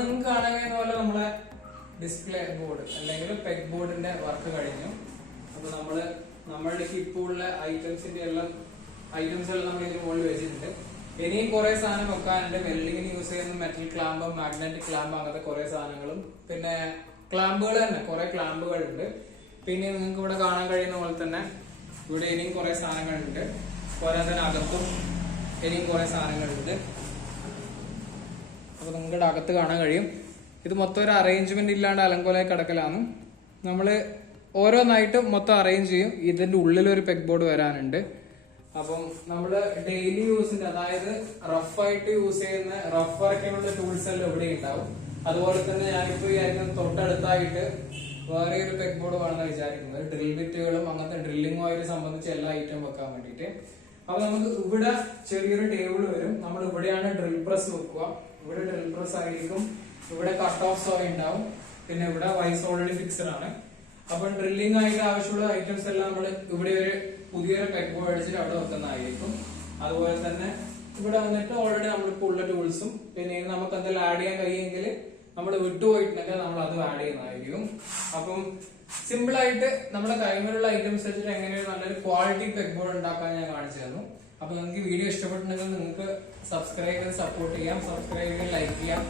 നിങ്ങൾക്ക് കാണാൻ കഴിയുന്ന പോലെ നമ്മളെ ഡിസ്പ്ലേ ബോർഡ് അല്ലെങ്കിൽ പെഗ് ബോർഡിന്റെ വർക്ക് കഴിഞ്ഞു. അപ്പൊ നമ്മളുടെ ഇപ്പോൾ ഉള്ള ഐറ്റംസ് എല്ലാം നമ്മൾ ഇതിന് മുകളിൽ വെച്ചിട്ടുണ്ട്. ഇനിയും കുറെ സാധനം വെക്കാനുണ്ട്. വെൽഡിങ്ങിന് യൂസ് ചെയ്യുന്ന മെറ്റൽ ക്ലാമ്പ്, മാഗ്നറ്റിക് ക്ലാമ്പ്, അങ്ങനത്തെ കുറെ സാധനങ്ങളും പിന്നെ ക്ലാമ്പുകൾ തന്നെ കുറെ ക്ലാമ്പുകൾ ഉണ്ട്. പിന്നെ നിങ്ങൾക്ക് ഇവിടെ കാണാൻ കഴിയുന്ന പോലെ തന്നെ ഇവിടെ ഇനിയും കുറെ സാധനങ്ങളുണ്ട്. പോരാത്തതിന് അകത്തും ഇനിയും കുറെ സാധനങ്ങളുണ്ട്. അപ്പൊ നിങ്ങളുടെ അകത്ത് കാണാൻ കഴിയും. ഇത് മൊത്തം ഒരു അറേഞ്ച്മെന്റ് ഇല്ലാണ്ട് അലങ്കോലായി കിടക്കലാണ്. നമ്മള് ഓരോന്നായിട്ട് മൊത്തം അറേഞ്ച് ചെയ്യും. ഇതിന്റെ ഉള്ളിൽ ഒരു പെഗ് ബോർഡ് വരാനുണ്ട്. അപ്പം നമ്മള് ഡെയിലി യൂസിന്റെ, അതായത് റഫായിട്ട് യൂസ് ചെയ്യുന്ന റഫ് വർക്കിനുള്ള ടൂൾസ് എല്ലാം ഇവിടെ ഉണ്ടാവും. അതുപോലെ തന്നെ ഞാനിപ്പോ വിചാരിക്കുന്നത് തൊട്ടടുത്തായിട്ട് വേറെ ഒരു പെഗ് ബോർഡ് വേണമെന്ന് വിചാരിക്കുന്നത്. ഡ്രിൽ ബിറ്റുകളും അങ്ങനത്തെ ഡ്രില്ലിങ്ങുമായിട്ട് സംബന്ധിച്ച എല്ലാ ഐറ്റം വെക്കാൻ വേണ്ടിയിട്ട്. അപ്പൊ നമുക്ക് ഇവിടെ ചെറിയൊരു ടേബിൾ വരും. നമ്മൾ ഇവിടെയാണ് ഡ്രിൽ പ്രസ് വെക്കുക. ഇവിടെ ഡ്രിൽ പ്രസ് ആയിരിക്കും. ഇവിടെ കട്ട് ഓഫ് സോ ഉണ്ടാവും. പിന്നെ ഇവിടെ വൈസ് ഓൾറെഡി ഫിക്സഡ് ആണ്. അപ്പൊ ഡ്രില്ലിംഗ് ആയിട്ട് ആവശ്യമുള്ള ഐറ്റംസ് എല്ലാം നമ്മൾ ഇവിടെ ഒരു പുതിയൊരു പെഗ് ബോർഡ് അടിച്ചിട്ട് അവിടെ വെക്കുന്നതായിരിക്കും. അതുപോലെ തന്നെ ഇവിടെ വന്നിട്ട് ഓൾറെഡി നമ്മളിപ്പോൾ ഉള്ള ടൂൾസും പിന്നെ നമുക്ക് എന്തെങ്കിലും ആഡ് ചെയ്യാൻ കഴിയുമെങ്കിൽ നമ്മൾ വിട്ടുപോയിട്ടുണ്ടെങ്കിൽ നമ്മൾ അത് ആഡ് ചെയ്യുന്നതായിരിക്കും. അപ്പം സിമ്പിൾ ആയിട്ട് നമ്മുടെ കൈകളിലുള്ള ഐറ്റംസ് വെച്ചിട്ട് എങ്ങനെയാണ് നല്ലൊരു ക്വാളിറ്റി പെഗ് ബോർഡ് ഉണ്ടാക്കാൻ ഞാൻ കാണിച്ചു തന്നു. അപ്പൊ നിങ്ങൾക്ക് വീഡിയോ ഇഷ്ടപ്പെട്ടിട്ടുണ്ടെങ്കിൽ നിങ്ങൾക്ക് സബ്സ്ക്രൈബ് ചെയ്ത് സപ്പോർട്ട് ചെയ്യാം. സബ്സ്ക്രൈബ് ചെയ്യാൻ, ലൈക്ക് ചെയ്യാം.